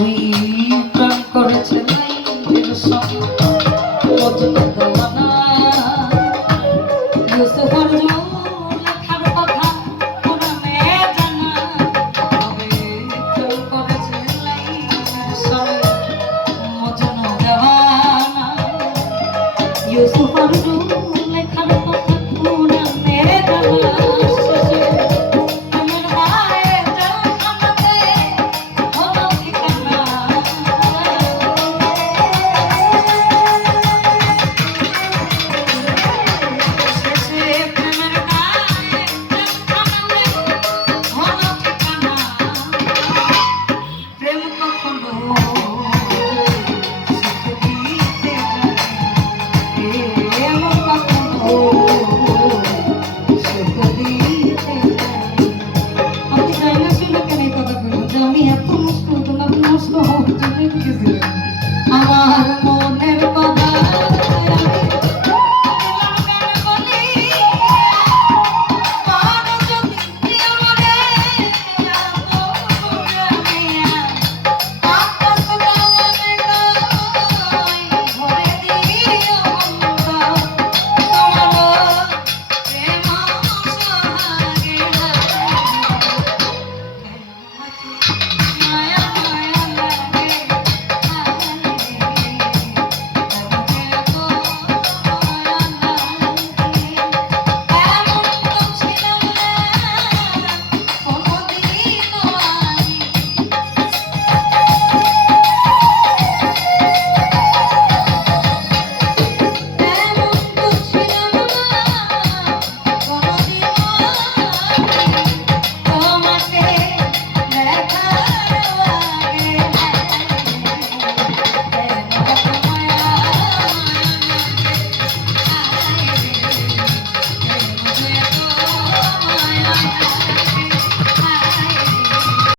ওই প্রাণ করেছে লাইনের সঙ্গে মজনু দেওয়ানা ইউসুফ আর লেখার কথা পুরাণে জানা তবে প্রাণ করেছে লাইনের সঙ্গে মজনু দেওয়ানা ইউসুফ আর লেখার কথা পুরাণে জানা আমি এত মুশকিল তোমাকে নষ্ট হওয়ার জন্যই দিয়েছিলাম।